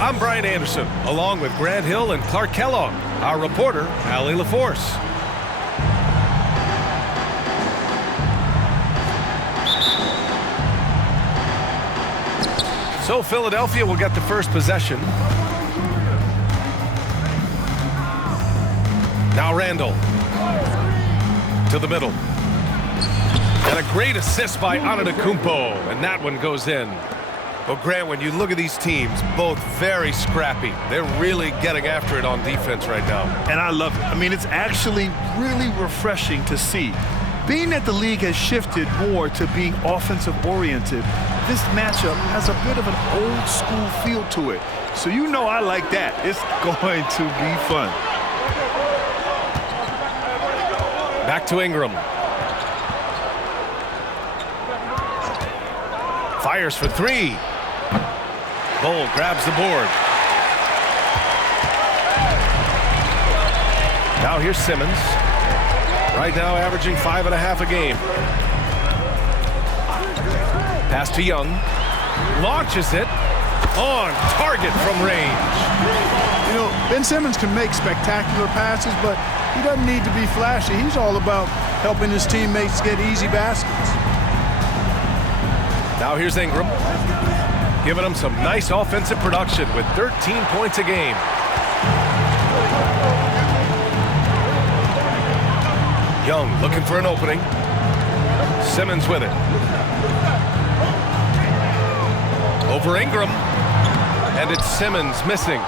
I'm Brian Anderson, along with Grant Hill and Clark Kellogg. Our reporter, Allie LaForce. So Philadelphia will get the first possession. Now Randall. To the middle. And a great assist by Antetokounmpo, and that one goes in. Well, Grant, when you look at these teams, both very scrappy. They're really getting after it on defense right now. And I love it. I mean, it's actually really refreshing to see. Being that the league has shifted more to being offensive-oriented, this matchup has a bit of an old-school feel to it. So you know I like that. It's going to be fun. Back to Ingram. Fires for three. Bull grabs the board. Now here's Simmons. Right now averaging 5.5 a game. Pass to Young. Launches it. On target from range. You know, Ben Simmons can make spectacular passes, but he doesn't need to be flashy. He's all about helping his teammates get easy baskets. Now here's Ingram. Giving him some nice offensive production with 13 points a game. Young looking for an opening. Simmons with it. Over Ingram. And it's Simmons missing.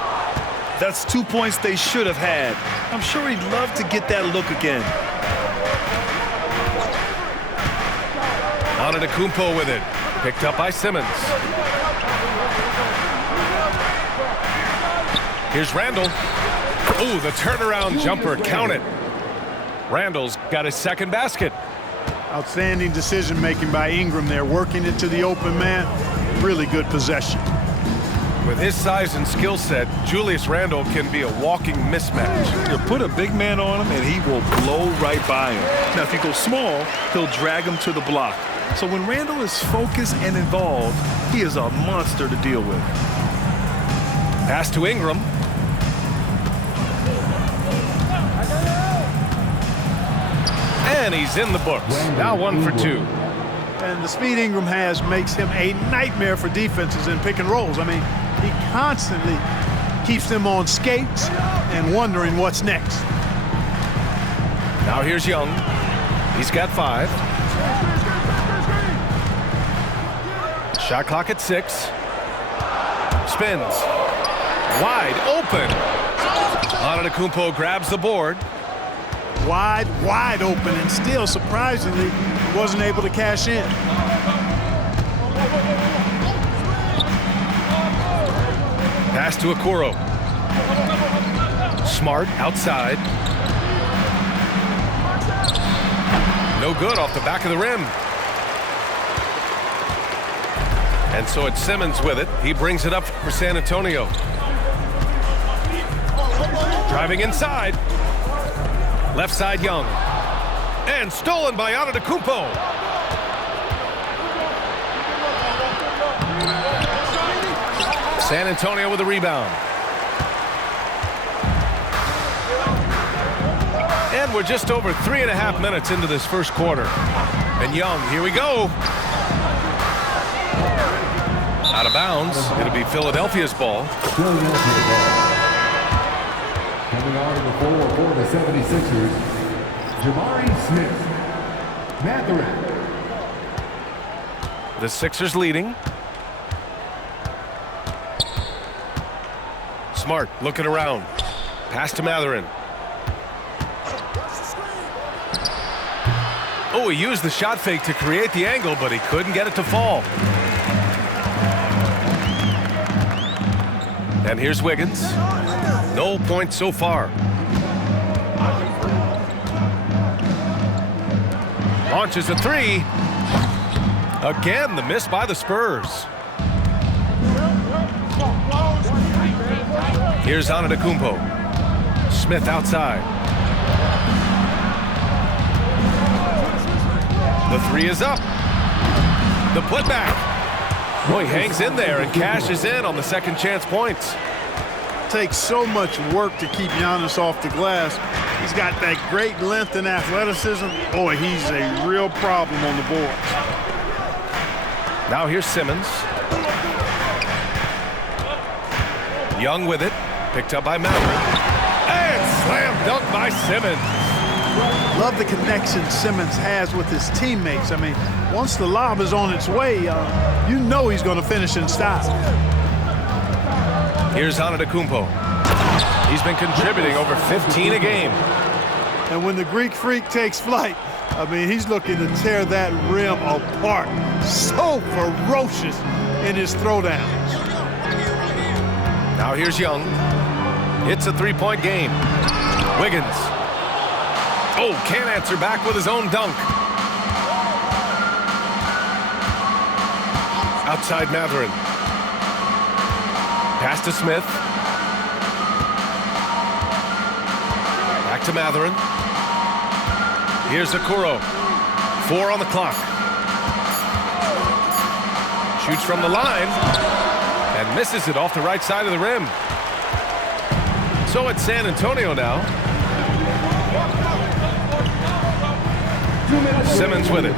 That's 2 points they should have had. I'm sure he'd love to get that look again. Antetokounmpo with it. Picked up by Simmons. Here's Randall. Ooh, the turnaround jumper. Count it. Randall's got his second basket. Outstanding decision-making by Ingram there, working it to the open man. Really good possession. With his size and skill set, Julius Randle can be a walking mismatch. You put a big man on him, and he will blow right by him. Now, if you go small, he'll drag him to the block. So when Randall is focused and involved, he is a monster to deal with. Pass to Ingram. And he's in the books. Now 1 for 2. And the speed Ingram has makes him a nightmare for defenses in pick and rolls. I mean, he constantly keeps them on skates and wondering what's next. Now here's Young. He's got 5. Shot clock at 6. Spins. Wide open. Antetokounmpo grabs the board. Wide open, and still, surprisingly, wasn't able to cash in. Pass to Okoro. Smart outside. No good off the back of the rim. And so it's Simmons with it. He brings it up for San Antonio. Driving inside. Left side Young. And stolen by Antetokounmpo. San Antonio with a rebound. And we're just over 3.5 minutes into this first quarter. And Young, here we go. Out of bounds. It'll be Philadelphia's ball. Coming on to the floor for the 76ers, Jabari Smith. Mathurin. The Sixers leading. Smart looking around. Pass to Mathurin. Oh, he used the shot fake to create the angle, but he couldn't get it to fall. And here's Wiggins. No points so far. Launches a 3. Again, the miss by the Spurs. Here's Antetokounmpo. Smith outside. The 3 is up. The putback. Boy, he hangs in there and cashes in on the second chance points. Takes so much work to keep Giannis off the glass. He's got that great length and athleticism. Boy, he's a real problem on the boards. Now here's Simmons. Young with it. Picked up by Maverick. And slam dunk by Simmons. Love the connection Simmons has with his teammates. I mean, once the lob is on its way, you know he's going to finish in style. Here's Antetokounmpo. He's been contributing over 15 a game. And when the Greek Freak takes flight, I mean, he's looking to tear that rim apart. So ferocious in his throwdowns. Now here's Young. It's a three-point game. Wiggins. Oh, can't answer back with his own dunk. Outside Matherin. Pass to Smith. Back to Matherin. Here's Okoro. 4 on the clock. Shoots from the line and misses it off the right side of the rim. So it's San Antonio now. Simmons with it.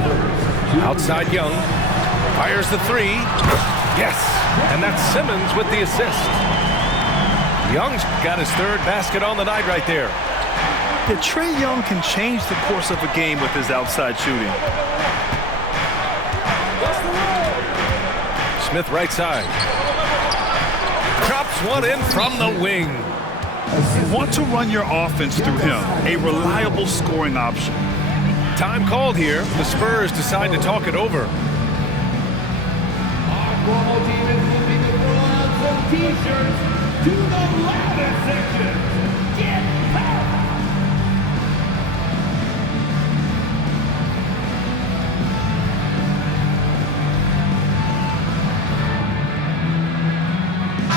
Outside Young. Fires the three. Yes. And that's Simmons with the assist. Young's got his third basket on the night right there. Yeah, Trae Young can change the course of a game with his outside shooting. Smith right side. Drops one in from the wing. You want to run your offense through him, a reliable scoring option. Time called here. The Spurs decide to talk it over. Our promo team is looking to throw out some t-shirts to the ladder section. Get back!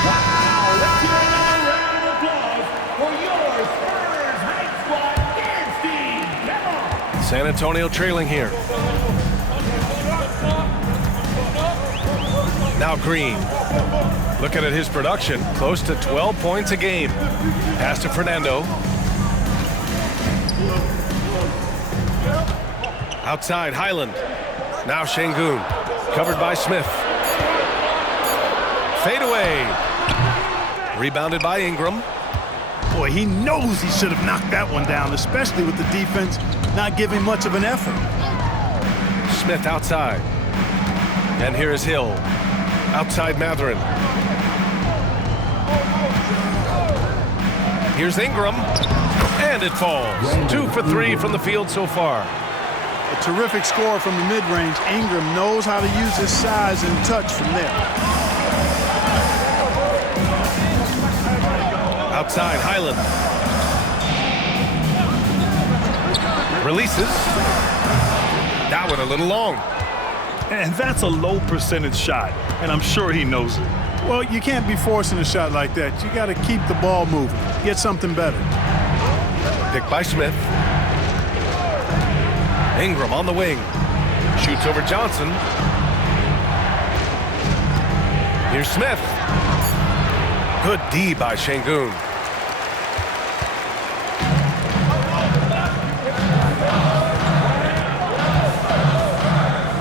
Wow, let's hear another round of applause for your Spurs Hype Squad dance team. Come on! San Antonio trailing here. Now Green. Looking at his production, close to 12 points a game. Pass to Fernando. Outside Highland. Now Şengün. Covered by Smith. Fade away. Rebounded by Ingram. Boy, he knows he should have knocked that one down, especially with the defense not giving much of an effort. Smith outside. And here is Hill. Outside Matherin. Here's Ingram. And it falls. 2 for 3 from the field so far. A terrific score from the mid-range. Ingram knows how to use his size and touch from there. Outside Highland. Releases. That one a little long. And that's a low percentage shot, and I'm sure he knows it. Well, you can't be forcing a shot like that. You got to keep the ball moving. Get something better. Picked by Smith. Ingram on the wing. Shoots over Johnson. Here's Smith. Good D by Şengün.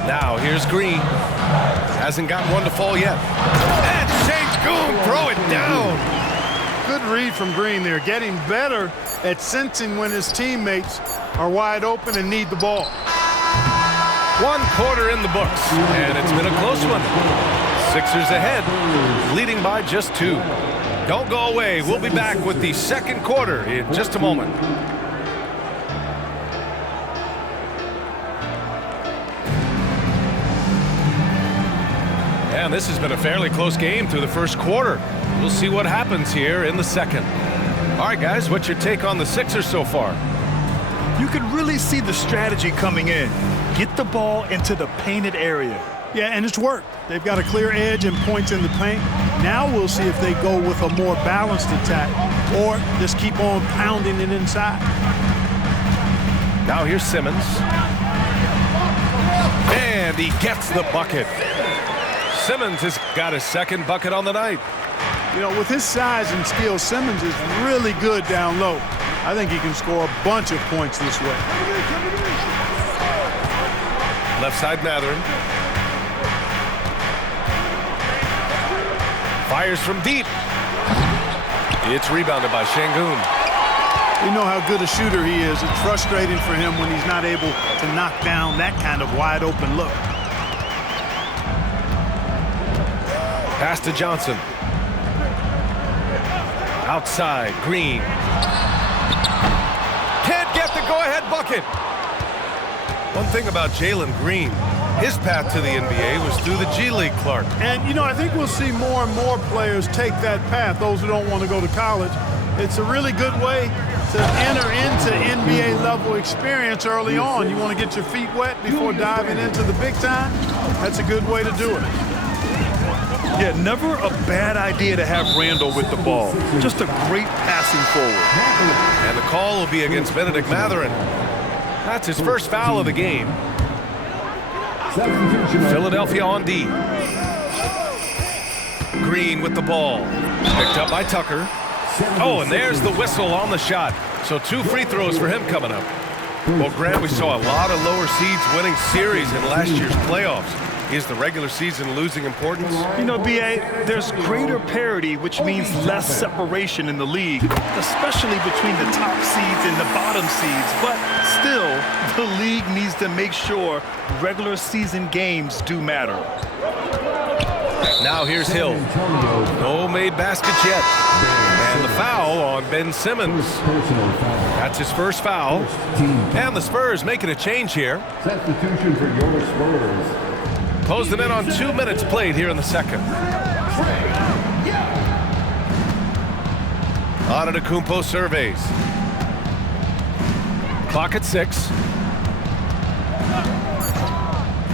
Now here's Green. Hasn't gotten one to fall yet. And Şengün throw it down. Good read from Green there. Getting better at sensing when his teammates are wide open and need the ball. 1 quarter in the books, and it's been a close one. Sixers ahead, leading by just 2. Don't go away. We'll be back with the second quarter in just a moment. And this has been a fairly close game through the first quarter. We'll see what happens here in the second. All right, guys, what's your take on the Sixers so far? You could really see the strategy coming in. Get the ball into the painted area. Yeah, and it's worked. They've got a clear edge and points in the paint. Now we'll see if they go with a more balanced attack or just keep on pounding it inside. Now here's Simmons. And he gets the bucket. Simmons has got his second bucket on the night. You know, with his size and skill, Simmons is really good down low. I think he can score a bunch of points this way. Left side Mathurin. Fires from deep. It's rebounded by Şengün. You know how good a shooter he is. It's frustrating for him when he's not able to knock down that kind of wide open look. Pass to Johnson. Outside, Green. Can't get the go-ahead bucket. One thing about Jalen Green, his path to the NBA was through the G League, Clark. And, you know, I think we'll see more and more players take that path, those who don't want to go to college. It's a really good way to enter into NBA level experience early on. You want to get your feet wet before diving into the big time? That's a good way to do it. Yeah, never a bad idea to have Randall with the ball. Just a great passing forward. And the call will be against Benedict Mathurin. That's his first foul of the game. Philadelphia on D. Green with the ball. Picked up by Tucker. Oh, and there's the whistle on the shot. So 2 free throws for him coming up. Well, Grant, we saw a lot of lower seeds winning series in last year's playoffs. Is the regular season losing importance? You know, B.A., there's greater parity, which means less separation in the league, especially between the top seeds and the bottom seeds. But still, the league needs to make sure regular season games do matter. Now here's Hill. No made baskets yet. And the foul on Ben Simmons. That's his first foul. And the Spurs making a change here. Substitution for your Spurs. Close them in on 2 minutes played here in the second. Antetokounmpo surveys. Clock at 6.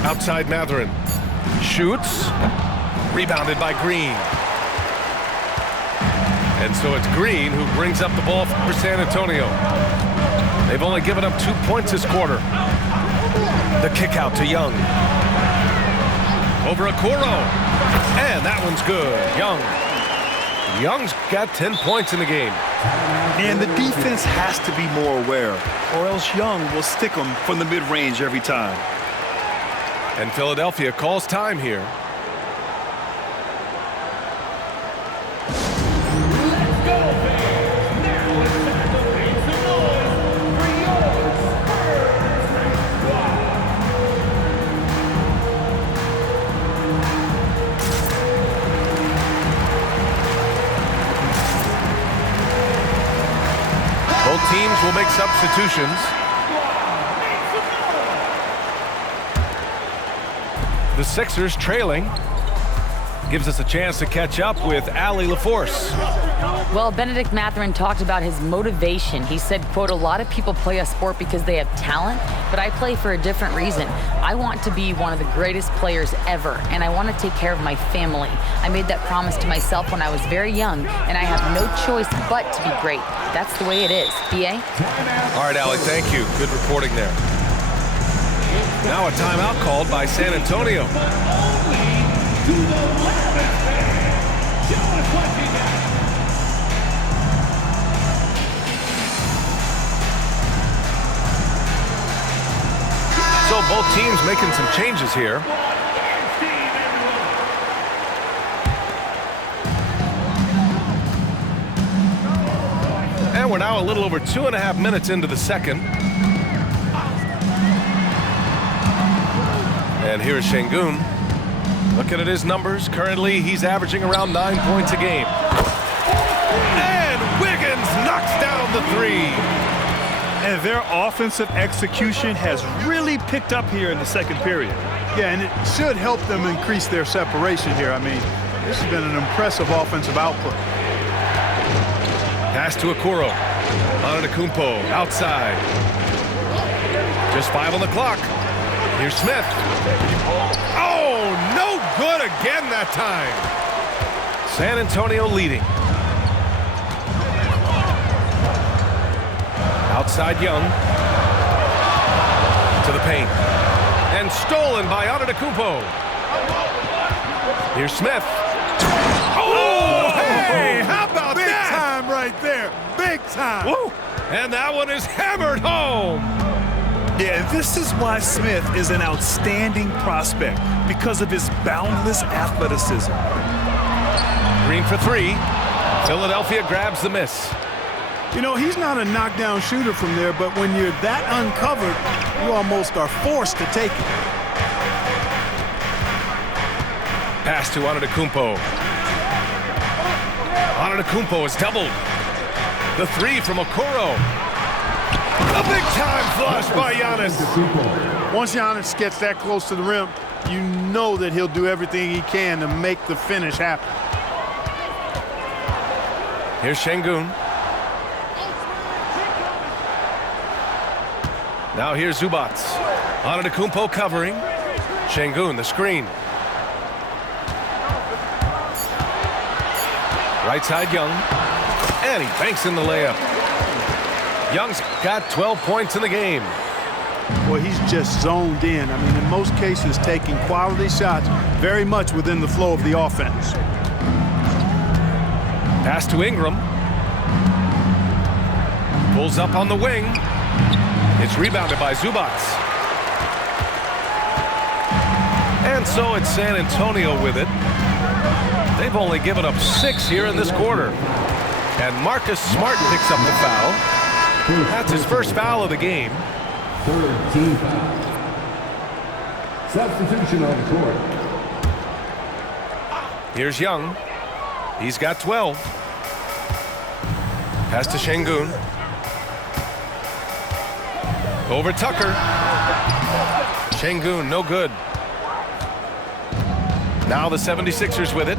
Outside Mathurin. Shoots. Rebounded by Green. And so it's Green who brings up the ball for San Antonio. They've only given up 2 points this quarter. The kick out to Young. Over Okoro. And that one's good. Young's got 10 points in the game. And the defense has to be more aware, or else Young will stick them from the mid-range every time. And Philadelphia calls time here. Both teams will make substitutions. The Sixers trailing. Gives us a chance to catch up with Allie LaForce. Well, Benedict Mathurin talked about his motivation. He said, quote, "A lot of people play a sport because they have talent, but I play for a different reason. I want to be one of the greatest players ever, and I want to take care of my family. I made that promise to myself when I was very young, and I have no choice but to be great. That's the way it is." B.A.? All right, Allie, thank you. Good reporting there. Now a timeout called by San Antonio. So both teams making some changes here. And we're now a little over 2.5 minutes into the second. And here's Şengün. Looking at his numbers, currently he's averaging around 9 points a game. And Wiggins knocks down the 3. And their offensive execution has really picked up here in the second period. Yeah, and it should help them increase their separation here. I mean, this has been an impressive offensive output. Pass to Okoro. Antetokounmpo outside. Just 5 on the clock. Here's Smith. Oh, no good again that time. San Antonio leading. Outside Young. To the paint. And stolen by Antetokounmpo. Here's Smith. Oh, hey, how about Big that? time right there. Big time. Woo. And that one is hammered home. Yeah, this is why Smith is an outstanding prospect, because of his boundless athleticism. Green for three. Philadelphia grabs the miss. You know, he's not a knockdown shooter from there, but when you're that uncovered, you almost are forced to take it. Pass to Antetokounmpo. Antetokounmpo is doubled. The three from Okoro. A big-time flush by Giannis. Once Giannis gets that close to the rim, you know that he'll do everything he can to make the finish happen. Here's Şengün. Now here's Zubac. Antetokounmpo covering. Şengün, the screen. Right side, Young. And he banks in the layup. Young's got 12 points in the game. Boy, he's just zoned in. I mean, in most cases, taking quality shots very much within the flow of the offense. Pass to Ingram. Pulls up on the wing. It's rebounded by Zubac. And so it's San Antonio with it. They've only given up 6 here in this quarter. And Marcus Smart picks up the foul. That's his first foul of the game. Third team foul. Substitution on the court. Here's Young. He's got 12. Pass to Şengün. Over Tucker. Şengün, no good. Now the 76ers with it.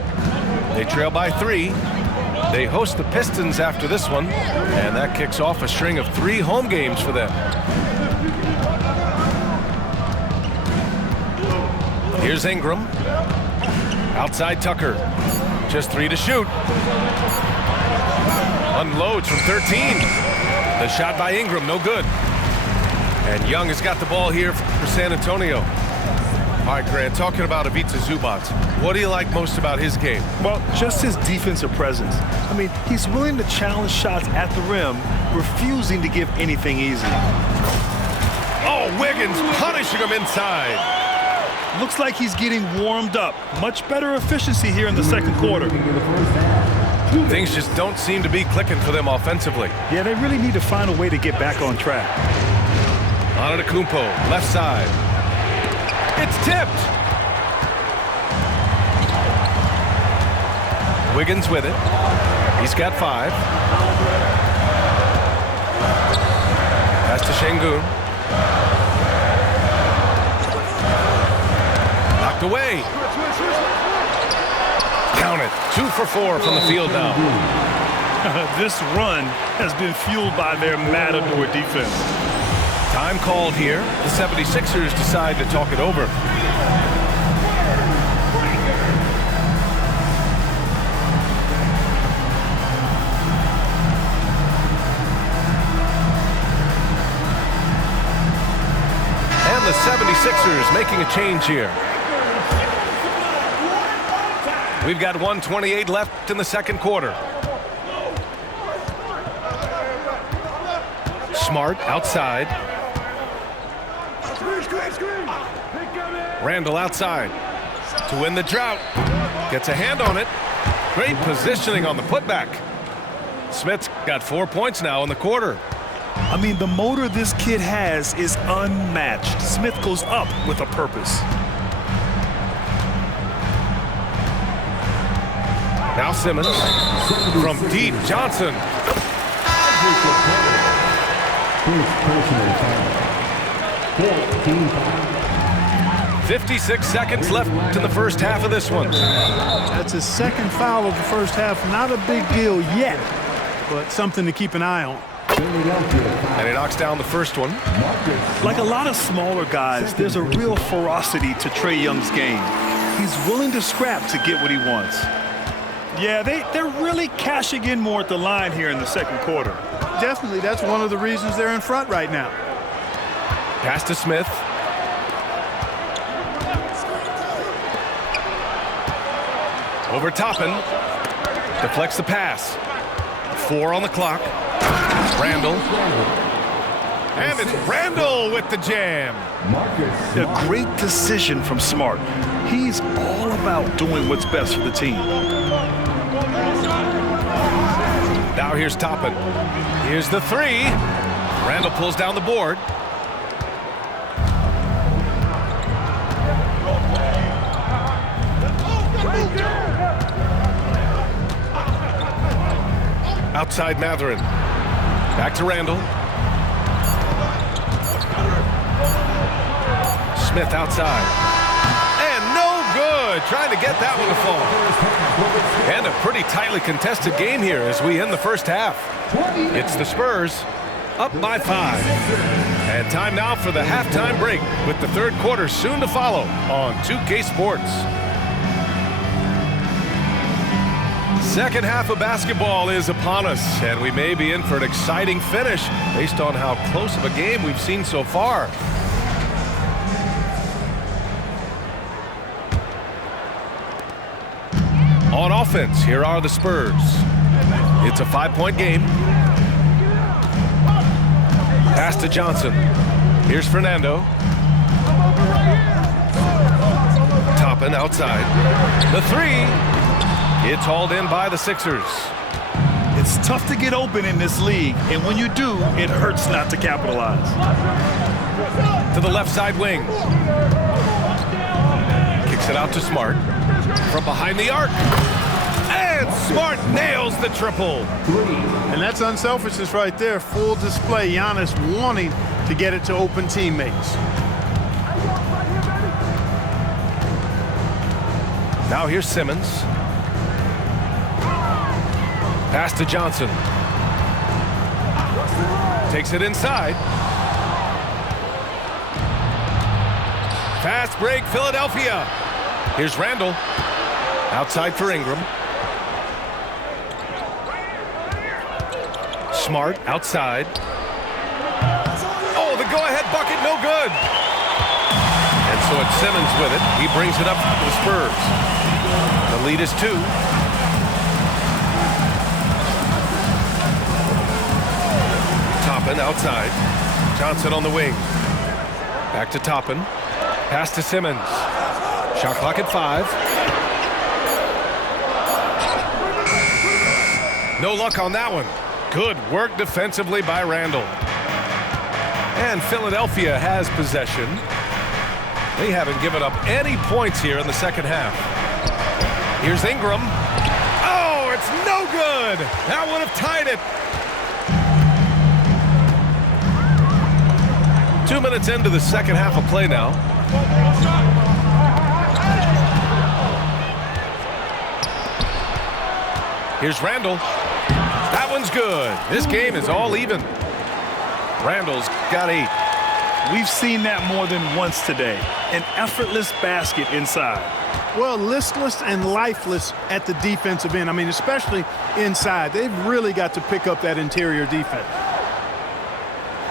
They trail by 3. They host the Pistons after this one, and that kicks off a string of 3 home games for them. Here's Ingram. Outside Tucker. Just 3 to shoot. Unloads from 13. The shot by Ingram, no good. And Young has got the ball here for San Antonio. All right, Grant, talking about Ivica Zubac, what do you like most about his game? Well, just his defensive presence. I mean, he's willing to challenge shots at the rim, refusing to give anything easy. Oh, Wiggins punishing him inside. Looks like he's getting warmed up. Much better efficiency here in the second quarter. Things just don't seem to be clicking for them offensively. Yeah, they really need to find a way to get back on track. Antetokounmpo, left side. It's tipped. Wiggins with it. He's got 5. Pass to Şengün. Knocked away. Count it. 2 for 4 from the field now. This run has been fueled by their matador defense. Time called here. The 76ers decide to talk it over. And the 76ers making a change here. We've got 1:28 left in the second quarter. Smart outside. Randall outside to win the drought. Gets a hand on it. Great positioning on the putback. Smith's got 4 points now in the quarter. I mean, the motor this kid has is unmatched. Smith goes up with a purpose. Now Simmons from deep. Johnson. First personal foul. 14 foul. 56 seconds left in the first half of this one. That's his second foul of the first half. Not a big deal yet, but something to keep an eye on. And he knocks down the first one. Like a lot of smaller guys, there's a real ferocity to Trae Young's game. He's willing to scrap to get what he wants. Yeah, they're really cashing in more at the line here in the second quarter. Definitely, that's one of the reasons they're in front right now. Pass to Smith. Over Toppin. Deflects the pass. 4 on the clock. Randall. And it's Randall with the jam. A great decision from Smart. He's all about doing what's best for the team. Now here's Toppin. Here's the 3. Randall pulls down the board. Outside Mathurin. Back to Randall. Smith outside. And no good. Trying to get that one to fall. And a pretty tightly contested game here as we end the first half. It's the Spurs up by 5. And time now for the halftime break with the third quarter soon to follow on 2K Sports. Second half of basketball is upon us, and we may be in for an exciting finish based on how close of a game we've seen so far. On offense, here are the Spurs. It's a 5-point game. Pass to Johnson. Here's Fernando. Toppin outside. The 3. It's hauled in by the Sixers. It's tough to get open in this league, and when you do, it hurts not to capitalize. To the left side wing. Kicks it out to Smart. From behind the arc. And Smart nails the triple. And that's unselfishness right there. Full display. Giannis wanting to get it to open teammates. Now here's Simmons. Pass to Johnson. Takes it inside. Fast break, Philadelphia. Here's Randall. Outside for Ingram. Smart outside. Oh, the go-ahead bucket, no good. And so it's Simmons with it. He brings it up to the Spurs. The lead is 2. Toppin outside. Johnson on the wing. Back to Toppin. Pass to Simmons. Shot clock at 5. No luck on that one. Good work defensively by Randall. And Philadelphia has possession. They haven't given up any points here in the second half. Here's Ingram. Oh, it's no good. That would have tied it. 2 minutes into the second half of play now. Here's Randall. That one's good. This game is all even. Randall's got 8. We've seen that more than once today. An effortless basket inside. Well, listless and lifeless at the defensive end. I mean, especially inside. They've really got to pick up that interior defense.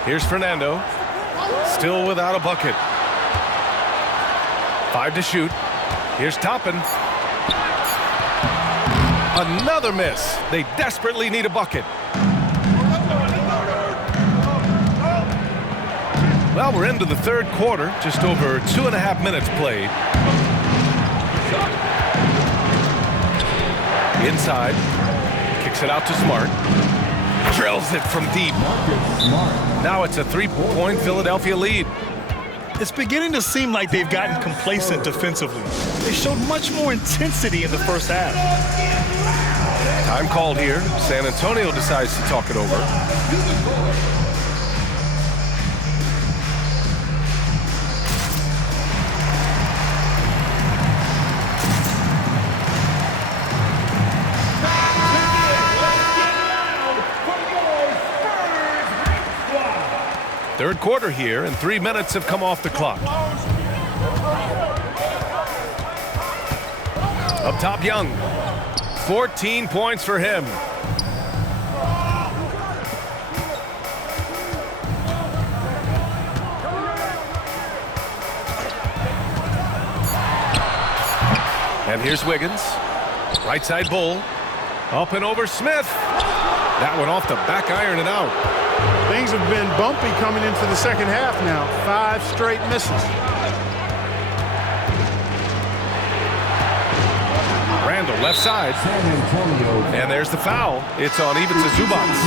Here's Fernando. Still without a bucket. 5 to shoot. Here's Toppin. Another miss. They desperately need a bucket. Well, we're into the third quarter. Just over 2.5 minutes played. Inside. Kicks it out to Smart. Drills it from deep. Now it's a 3-point Philadelphia lead. It's beginning to seem like they've gotten complacent defensively. They showed much more intensity in the first half. Time called here. San Antonio decides to talk it over. Third quarter here, and 3 minutes have come off the clock. Up top, Young. 14 points for him. And here's Wiggins. Right side Bull. Up and over Smith. That one off the back iron and out. Things have been bumpy coming into the second half now. 5 straight misses. Randall left side. San Antonio. And there's the foul. It's on Ivica Zubats.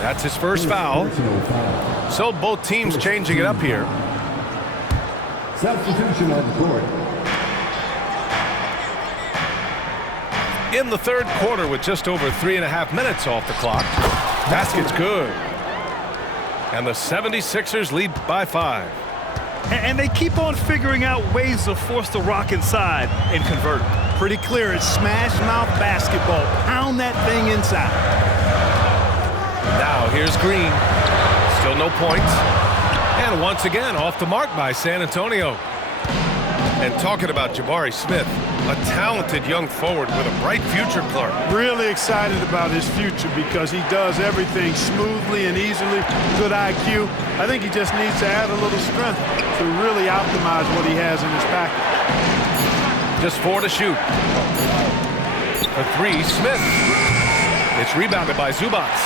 That's his first foul. Personal foul. So both teams changing it up here. Substitution on the court. In the third quarter with just over 3.5 minutes off the clock. Basket's good. And the 76ers lead by 5. And they keep on figuring out ways to force the rock inside and convert. Pretty clear. It's smash mouth basketball. Pound that thing inside. Now here's Green. Still no points. And once again off the mark by San Antonio. And talking about Jabari Smith, a talented young forward with a bright future, Clark. Really excited about his future because he does everything smoothly and easily. Good IQ. I think he just needs to add a little strength to really optimize what he has in his package. Just 4 to shoot. A 3, Smith. It's rebounded by Zubats.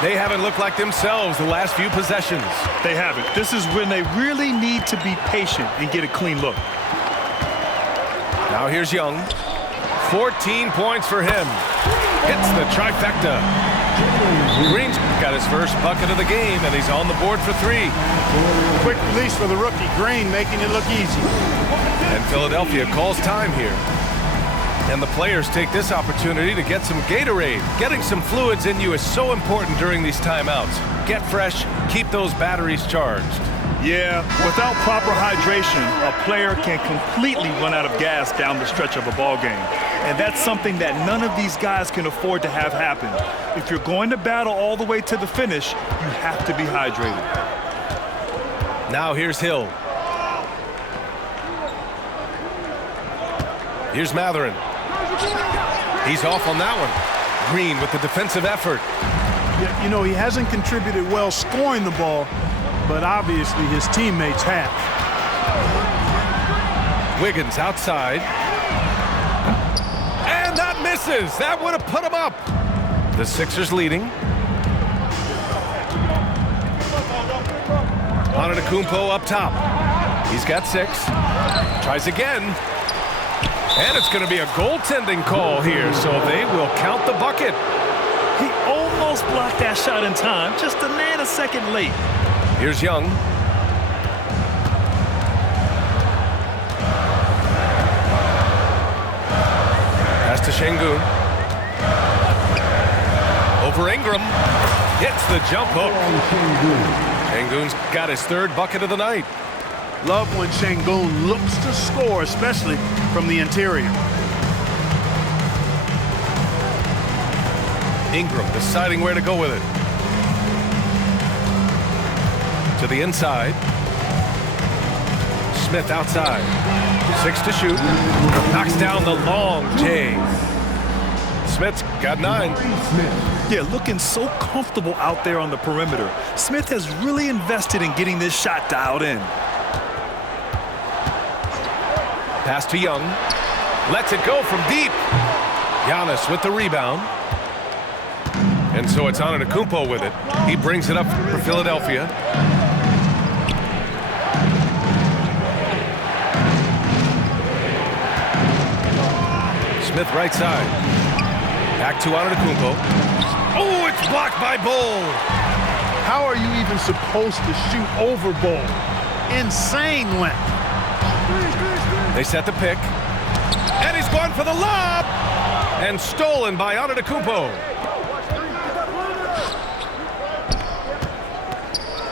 They haven't looked like themselves the last few possessions. They haven't. This is when they really need to be patient and get a clean look. Now here's Young. 14 points for him. Hits the trifecta. Green's got his first bucket of the game, and he's on the board for 3. Quick release for the rookie. Green making it look easy. And Philadelphia calls time here. And the players take this opportunity to get some Gatorade. Getting some fluids in you is so important during these timeouts. Get fresh, keep those batteries charged. Yeah, without proper hydration, a player can completely run out of gas down the stretch of a ball game. And that's something that none of these guys can afford to have happen. If you're going to battle all the way to the finish, you have to be hydrated. Now here's Hill. Here's Matherin. He's off on that one. Green with the defensive effort. Yeah, you know, he hasn't contributed well scoring the ball, but obviously his teammates have. Wiggins outside. And that misses. That would have put him up. The Sixers leading. Antetokounmpo up top. He's got 6. Tries again. And it's going to be a goaltending call here, so they will count the bucket. He almost blocked that shot in time, just a nanosecond late. Here's Young. Pass to Şengün. Over Ingram. Hits the jump hook. Şengün's got his 3rd bucket of the night. Love when Şengün looks to score, especially from the interior. Ingram deciding where to go with it. To the inside. Smith outside. 6 to shoot. Knocks down the long J. Smith's got 9. Yeah, looking so comfortable out there on the perimeter. Smith has really invested in getting this shot dialed in. Pass to Young. Lets it go from deep. Giannis with the rebound. And so it's Antetokounmpo with it. He brings it up for Philadelphia. Smith right side. Back to Antetokounmpo. Oh, it's blocked by Bull. How are you even supposed to shoot over Bull? Insane length. They set the pick. And he's going for the lob. And stolen by Antetokounmpo.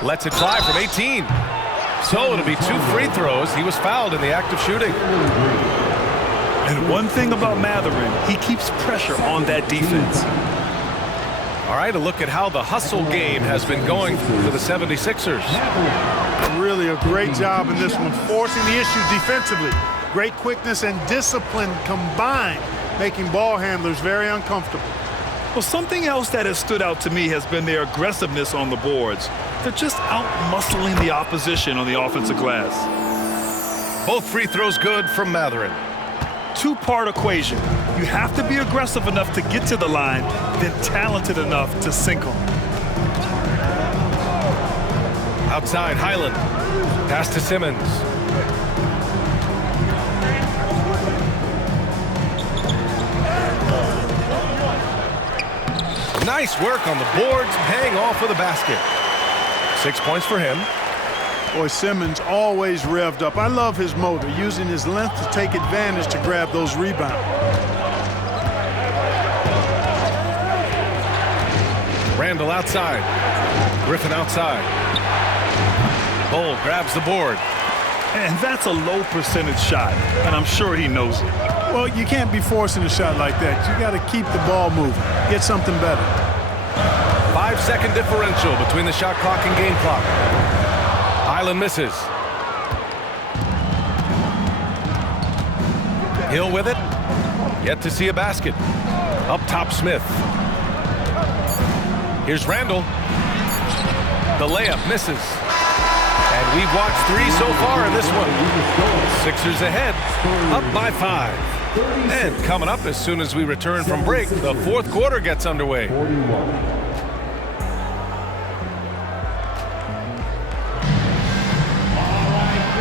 Lets it fly from 18. So it'll be 2 free throws. He was fouled in the act of shooting. And one thing about Matherin, he keeps pressure on that defense. All right, a look at how the hustle game has been going for the 76ers. Really a great job in this one, forcing the issue defensively. Great quickness and discipline combined, making ball handlers very uncomfortable. Well, something else that has stood out to me has been their aggressiveness on the boards. They're just out-muscling the opposition on the offensive glass. Both free throws good from Matherin. two-part equation. You have to be aggressive enough to get to the line, then talented enough to sink them. Outside, Highland. Pass to Simmons. Nice work on the boards, paying off with a basket. 6 points for him. Boy, Simmons always revved up. I love his motor, using his length to take advantage to grab those rebounds. Randall outside. Griffin outside. Bull grabs the board. And that's a low percentage shot, and I'm sure he knows it. Well, you can't be forcing a shot like that. You got to keep the ball moving. Get something better. 5-second differential between the shot clock and game clock. Highland misses. Hill with it. Yet to see a basket. Up top, Smith. Here's Randall. The layup misses. And we've watched 3 so far in this one. Sixers ahead, up by 5. And coming up as soon as we return from break, the fourth quarter gets underway. 41.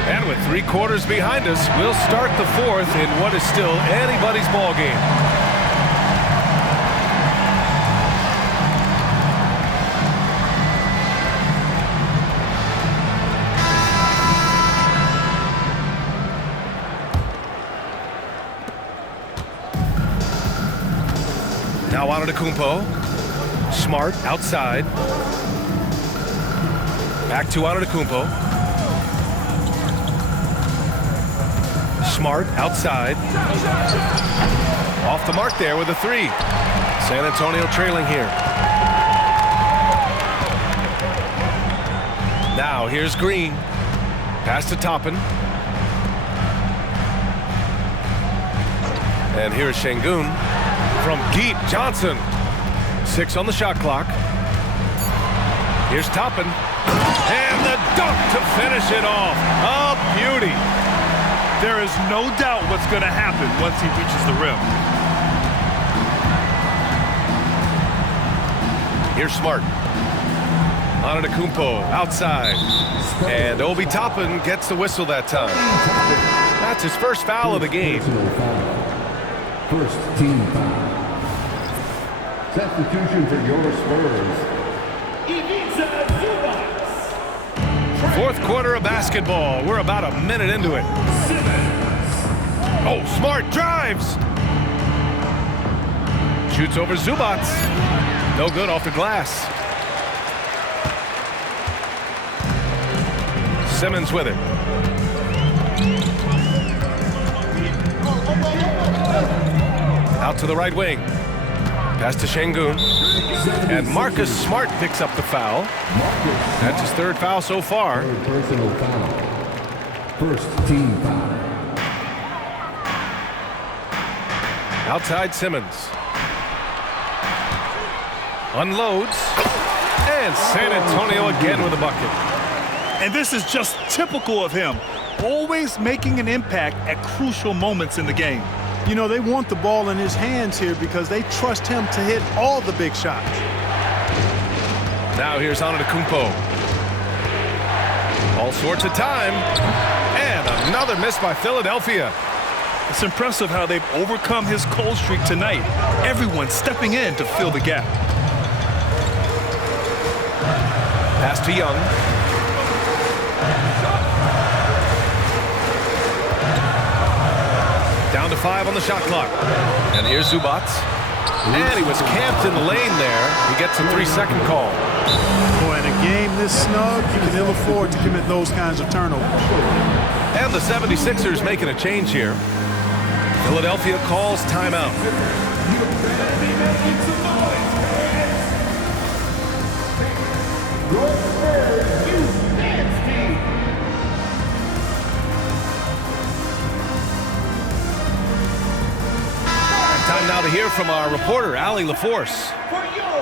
And with 3 quarters behind us, we'll start the fourth in what is still anybody's ball game. Now Antetokounmpo. Smart outside. Back to Antetokounmpo. Smart outside. Off the mark there with a 3. San Antonio trailing here. Now here's Green. Pass to Toppin. And here's Şengün. From deep, Johnson. 6 on the shot clock. Here's Toppin. And the dunk to finish it off. A beauty. There is no doubt what's going to happen once he reaches the rim. Here's Smart. Antetokounmpo outside. And Obi Toppin gets the whistle that time. That's his first foul of the game. First team foul. Substitution for your Spurs. Fourth quarter of basketball. We're about a minute into it. Oh, Smart drives. Shoots over Zubac. No good off the glass. Simmons with it. Out to the right wing. Pass to Şengün. And Marcus Smart picks up the foul. That's his 3rd foul so far. Third personal foul. First team foul. Outside Simmons. Unloads. And San Antonio again with a bucket. And this is just typical of him. Always making an impact at crucial moments in the game. You know, they want the ball in his hands here because they trust him to hit all the big shots. Now here's Antetokounmpo. All sorts of time. And another miss by Philadelphia. It's impressive how they've overcome his cold streak tonight. Everyone stepping in to fill the gap. Pass to Young. Down to 5 on the shot clock. And here's Zubac. And he was camped in the lane there. He gets a 3-second call. Boy, in a game this snug, you can ill afford to commit those kinds of turnovers. And the 76ers making a change here. Philadelphia calls timeout. Time now to hear from our reporter, Allie LaForce.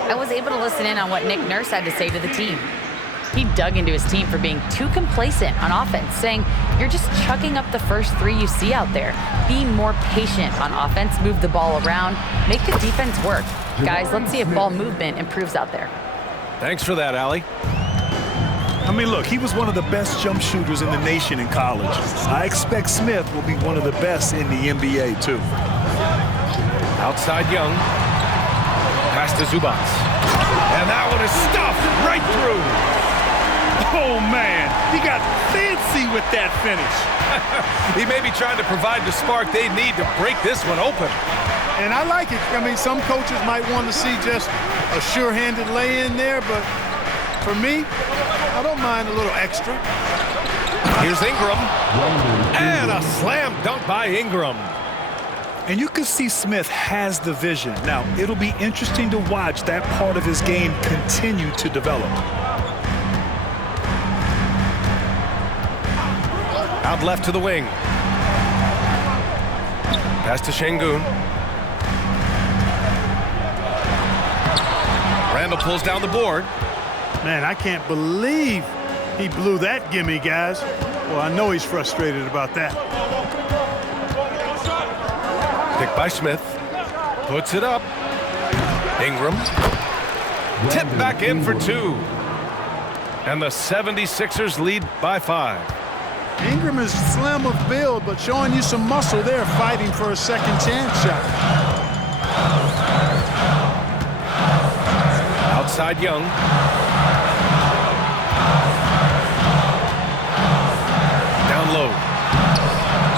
I was able to listen in on what Nick Nurse had to say to the team. He dug into his team for being too complacent on offense, saying, "You're just chucking up the first 3 you see out there. Be more patient on offense, move the ball around, make the defense work." Guys, let's see if ball movement improves out there. Thanks for that, Allie. I mean, look, he was one of the best jump shooters in the nation in college. I expect Smith will be one of the best in the NBA, too. Outside Young. Pass to Zubats. And that one is stuffed right through. Oh, man, he got fancy with that finish. He may be trying to provide the spark they need to break this one open. And I like it. I mean, some coaches might want to see just a sure-handed lay-in there, but for me, I don't mind a little extra. Here's Ingram. And a slam dunk by Ingram. And you can see Smith has the vision. Now, it'll be interesting to watch that part of his game continue to develop. Out left to the wing. Pass to Şengün. Randall pulls down the board. Man, I can't believe he blew that gimme, guys. Well, I know he's frustrated about that. Picked by Smith. Puts it up. Ingram. Tipped back in for 2. And the 76ers lead by 5. Ingram is slim of build, but showing you some muscle there, fighting for a second chance shot. Outside Young. Down low.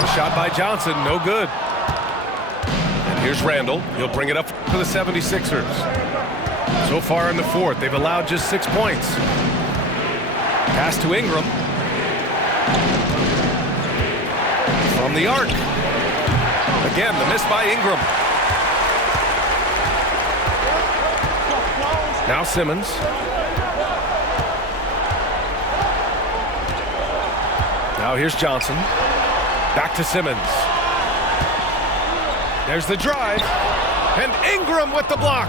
The shot by Johnson, no good. And here's Randall. He'll bring it up for the 76ers. So far in the fourth, they've allowed just 6 points. Pass to Ingram. From the arc. Again, the miss by Ingram. Now Simmons. Now here's Johnson. Back to Simmons. There's the drive. And Ingram with the block.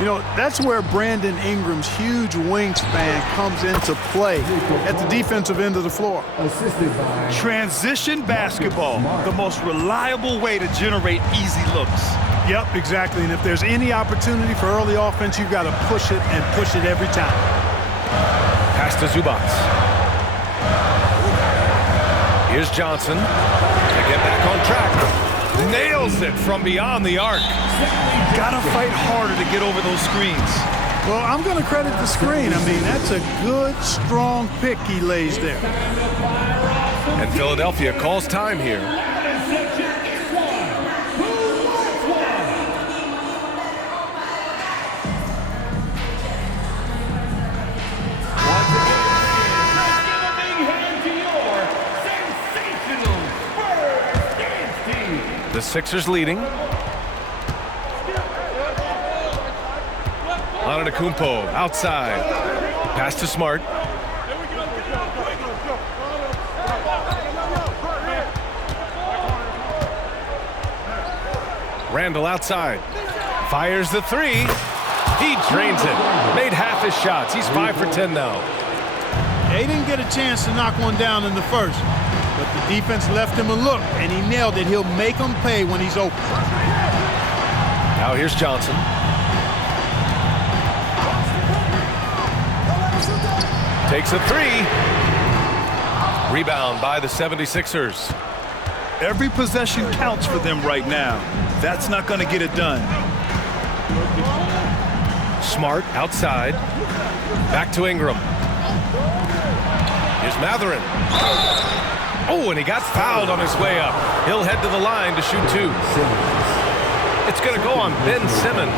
You know, that's where Brandon Ingram's huge wingspan comes into play at the defensive end of the floor. Transition basketball, the most reliable way to generate easy looks. Yep, exactly. And if there's any opportunity for early offense, you've got to push it and push it every time. Pass to Zubats. Here's Johnson to get back on track. Nails it from beyond the arc. Gotta fight harder to get over those screens. Well, I'm going to credit the screen. I mean, that's a good, strong pick he lays there. And Philadelphia calls time here. The Sixers leading. Antetokounmpo outside. Pass to Smart. Randall outside. Fires the 3. He drains it. Made half his shots. He's 5 for 10 now. They didn't get a chance to knock one down in the first. But the defense left him a look, and he nailed it. He'll make them pay when he's open. Now here's Johnson. Takes a 3. Rebound by the 76ers. Every possession counts for them right now. That's not going to get it done. Smart outside. Back to Ingram. Here's Mathurin. Oh, and he got fouled on his way up. He'll head to the line to shoot 2. It's going to go on Ben Simmons.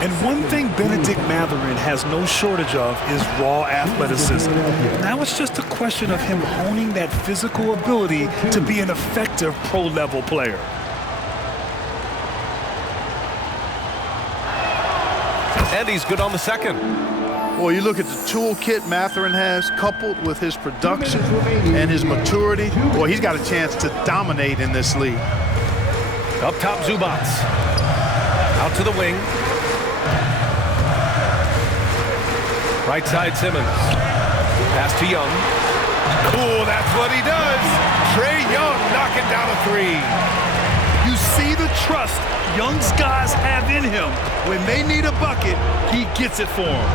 And one thing Benedict Mathurin has no shortage of is raw athleticism. Now it's just a question of him honing that physical ability to be an effective pro-level player. And he's good on the second. Well, you look at the toolkit Mathurin has, coupled with his production and his maturity. Boy, he's got a chance to dominate in this league. Up top, Zubats. Out to the wing. Right side Simmons. Pass to Young. Cool, that's what he does. Trae Young knocking down a three. You see the trust Young's guys have in him. When they need a bucket, he gets it for them.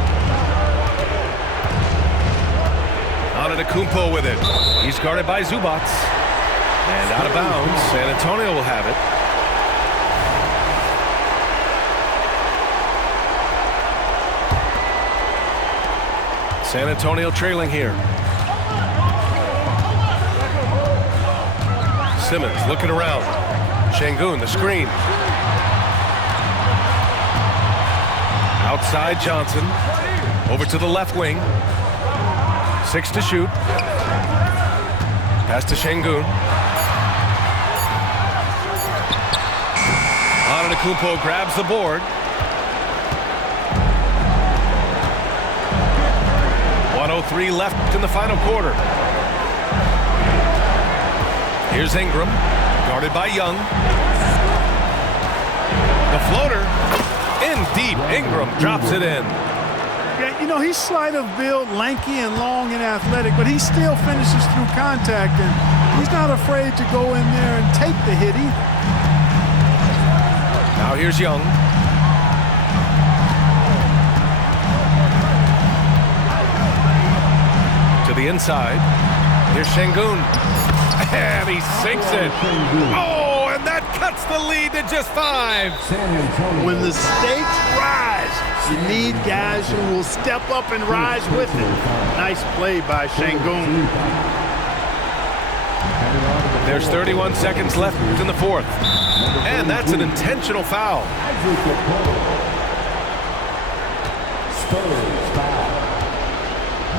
Antetokounmpo with it. He's guarded by Zubac. And out of bounds. San Antonio will have it. San Antonio trailing here. Simmons looking around. Şengün, the screen. Outside Johnson. Over to the left wing. 6 to shoot. Pass to Şengün. Antetokounmpo grabs the board. 1:03 left in the final quarter. Here's Ingram, guarded by Young. The floater, in deep. Ingram drops it in. Yeah, you know, he's slight of build, lanky and long and athletic, but he still finishes through contact, and he's not afraid to go in there and take the hit either. Now here's Young. To the inside. Here's Şengün. And he sinks it. Oh, and that cuts the lead to just 5. When the stakes rise, you need guys who will step up and rise with it. Nice play by Şengün. There's 31 seconds left in the fourth. And that's an intentional foul. Spurs foul.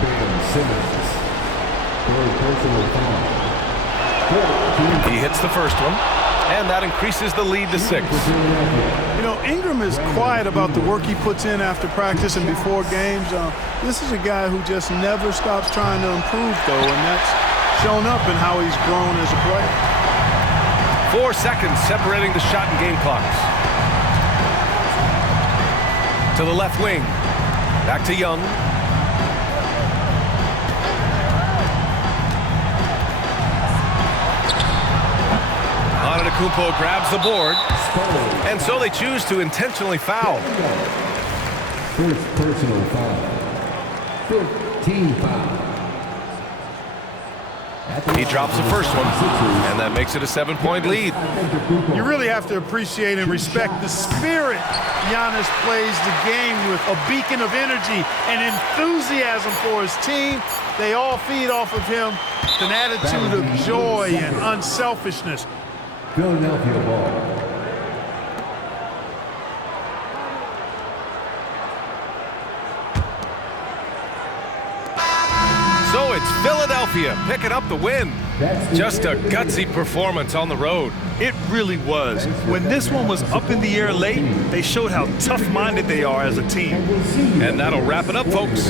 Ben Simmons. Third personal foul. He hits the first one, and that increases the lead to 6. You know, Ingram is quiet about the work he puts in after practice and before games. This is a guy who just never stops trying to improve, though, and that's shown up in how he's grown as a player. 4 seconds separating the shot and game clocks. To the left wing. Back to Young. Antetokounmpo grabs the board, and so they choose to intentionally foul. First personal foul. 15 foul. He drops the first one, and that makes it a 7-point lead. You really have to appreciate and respect the spirit Giannis plays the game with, a beacon of energy and enthusiasm for his team. They all feed off of him, an attitude of joy and unselfishness. Philadelphia ball. So it's Philadelphia picking up the win. Just a gutsy performance on the road. It really was. When this one was up in the air late, they showed how tough-minded they are as a team. And that'll wrap it up, folks.